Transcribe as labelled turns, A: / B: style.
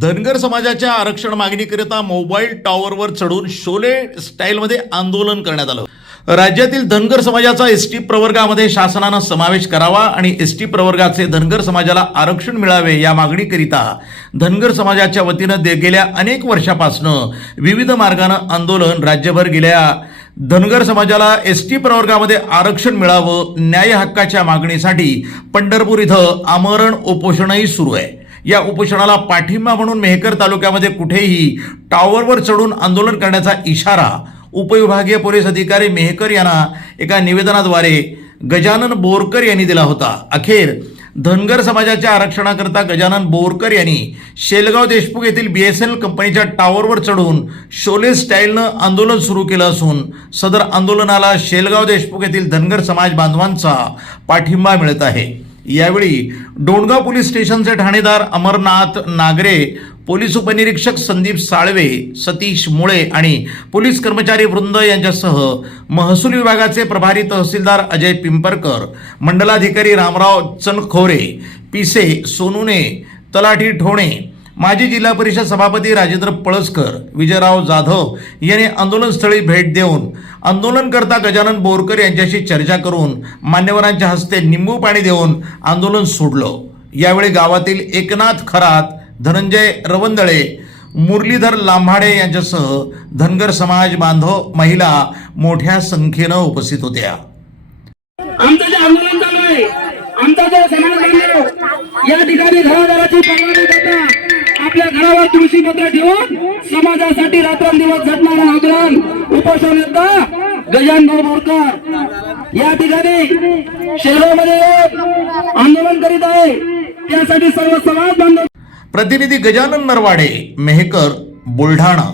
A: धनगर समाजाच्या आरक्षण मागणीकरिता मोबाईल टॉवरवर चढून शोले स्टाईलमध्ये आंदोलन करण्यात आलं. राज्यातील धनगर समाजाचा एस टी प्रवर्गामध्ये शासनानं समावेश करावा आणि एस टी प्रवर्गाचे धनगर समाजाला आरक्षण मिळावे या मागणीकरिता धनगर समाजाच्या वतीनं दे गेल्या अनेक वर्षापासनं विविध मार्गानं आंदोलन राज्यभर गेल्या. धनगर समाजाला एस टी प्रवर्गामध्ये आरक्षण मिळावं न्याय हक्काच्या मागणीसाठी पंढरपूर इथं आमरण उपोषणही सुरू आहे. या उपोषणाला पाठिंबा म्हणून मेहकर तालुक्यामध्ये कुठेही टॉवरवर चढून आंदोलन करण्याचा इशारा उपविभागीय पोलीस अधिकारी मेहकर यांना एका निवेदनाद्वारे गजानन बोरकर यांनी दिला होता. अखेर धनगर समाजाच्या आरक्षणाकरता गजानन बोरकर यांनी शेलगाव देशमुख येथील बी एस एल कंपनीच्या टॉवरवर चढून शोले स्टाईलनं आंदोलन सुरू केलं असून सदर आंदोलनाला शेलगाव देशमुख येथील धनगर समाज बांधवांचा पाठिंबा मिळत आहे. यावेळी डोणगाव पोलीस स्टेशनचे ठाणेदार अमरनाथ नागरे पोलीस उपनिरीक्षक संदीप साळवे सतीश मुळे आणि पोलीस कर्मचारी वृंद यांच्यासह महसूल विभागाचे प्रभारी तहसीलदार अजय पिंपरकर मंडलाधिकारी रामराव चनखोरे पिसे सोनुने तलाठी ठोणे माजी जिल्हा परिषद सभापती राजेंद्र पळसकर विजयराव जाधव यांनी आंदोलनस्थळी भेट देऊन आंदोलनकर्ता गजानन बोरकर यांच्याशी चर्चा करून मान्यवरांच्या हस्ते निंबू पाणी देऊन आंदोलन सोडलं. यावेळी गावातील एकनाथ खरात धनंजय रवंदळे मुरलीधर लांभाडे यांच्यासह धनगर समाज बांधव महिला मोठ्या संख्येनं उपस्थित होत्या.
B: आमचं जे आंदोलन चालू आहे आमचा जो समाज बांधव या ठिकाणी घरादाराची आपल्या घरावर तुळशी पत्र ठेवून समाजासाठी रात्रंदिवस झटणारा आंदोलन उपोषण नेता गजान बोरकर. या ठिकाणी शहरामध्ये आंदोलन करीत आहे. त्यासाठी सर्व समाज बांधव
A: प्रतिनिधी गजानन नरवाडे मेहकर बुलढाणा.